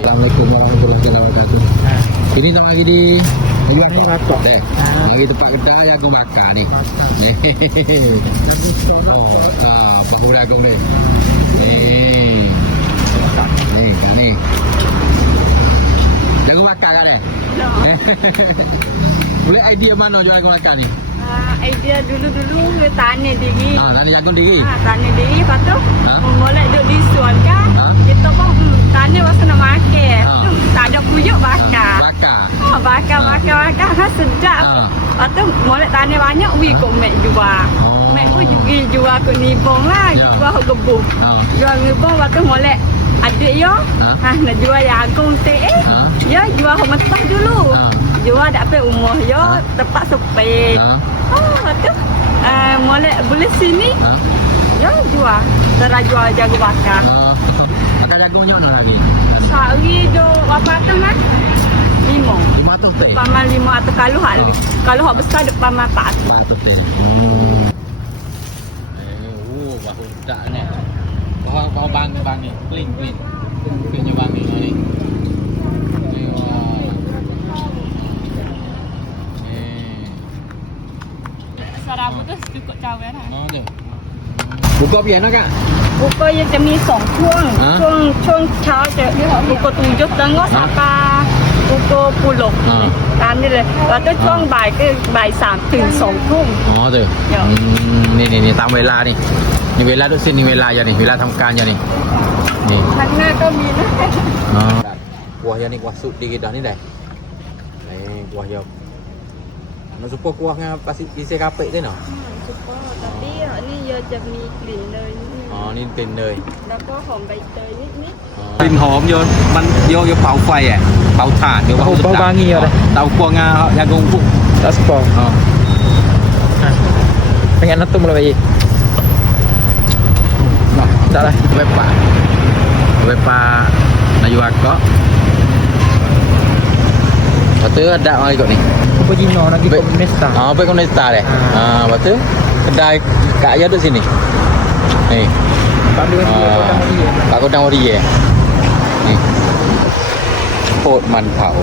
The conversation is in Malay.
Assalamualaikum warahmatullahi wabarakatuh. Ha. Ini tengah lagi di Ayu Atok. Atok. Dek. Ha. Lagi tempat kedai yang aku makan ni. Ha. oh, ha, bahu pula aku ni? Ni. Boleh idea mana jual bakar ni? Ah, idea dulu-dulu tanah diri. Ah, nak jagung diri. Ha, tanah diri lepas tu Ha? molek duduk di suan kan. Ha? Kita pun hmm, tanah masa nak makan. Ha. Tu, tak ada puyuk bakar. Ah, bakar. Oh, bakar, Ha. bakar, bakar. Ha, sedap. Ha. Lepas tu molek tanah banyak, wi kau mek jual. Oh. Mek pun juga jual ke nibong lah. Ya. Jual ke gebuk. Ah. Jual nibong lepas tu molek adik yo. Ha? Ha, nak jual jagung teh eh. Ha? Ya, jual mentah dulu. Ha. Tak apa umur yo, tepat sepet. Ah. Oh, lepas tu uh, molek boleh sini. Ah. Ya, jual. Tera jual jagung bakar. Ah. Bakar jagung mana lagi? Sehari do berapa tu lah? Lima. Lima ratus teh. Paman lima atau kalau hak Ha. kalau hak besar depan paman empat. Empat ratus teh. Hmm. Eh, oh, bahu tak ni. Bahu bahu bang bang ni, clean clean. Cleannya bang. Ni, Suaramu tuh cukup jauh ya. Oh, iya. บุกกอบใหญ่นักอะ บุกก็ยังจะมีสองช่วง อ่าช่วงช่วงเช้าจะบุกกตูยศตังก็สาปาบุกโกปูหลกอ่า ตามนี่เลยแล้วก็ช่วงบ่ายก็บ่ายสามถึงสองทุ่ม อ๋อเถอะเดี๋ยว อืมนี่นี่นี่ตามเวลานี่นี่เวลาดุสินนี่เวลาอย่างนี่เวลาทำการอย่างนี่นี่หน้าก็มีนะ Oh. Kuah yang ni kuah sup dikit dah ni dah. Ni kuah yang Nak supa kuah dengan pasir isi kapek tu no. ซุปเปอร์แต่ที่อันนี้เยอะจะมีกลิ่นเนยนิดนึง อ๋อ นี่เป็นเนยแล้วก็หอมใบเตยนิดนิดกลิ่นหอมโยนมันโยโยเผาไฟอะเผาถ่านโยเผาเผาบางเงียเลย เตากัวงายางงปุ๊บ Tak sepong. อ๋อ Pengen natum lah bayi. Tak lah. Wepa. Wepa Nayu Akok. Lepas Batu ada orang ikut ni. Apa Jino nak ikut Komnesta? Ah, apa Komnesta deh. Ah, batu kedai Kak Ya tu sini. Ni. Pak Kodang Wariye. Ni. Pot man pau.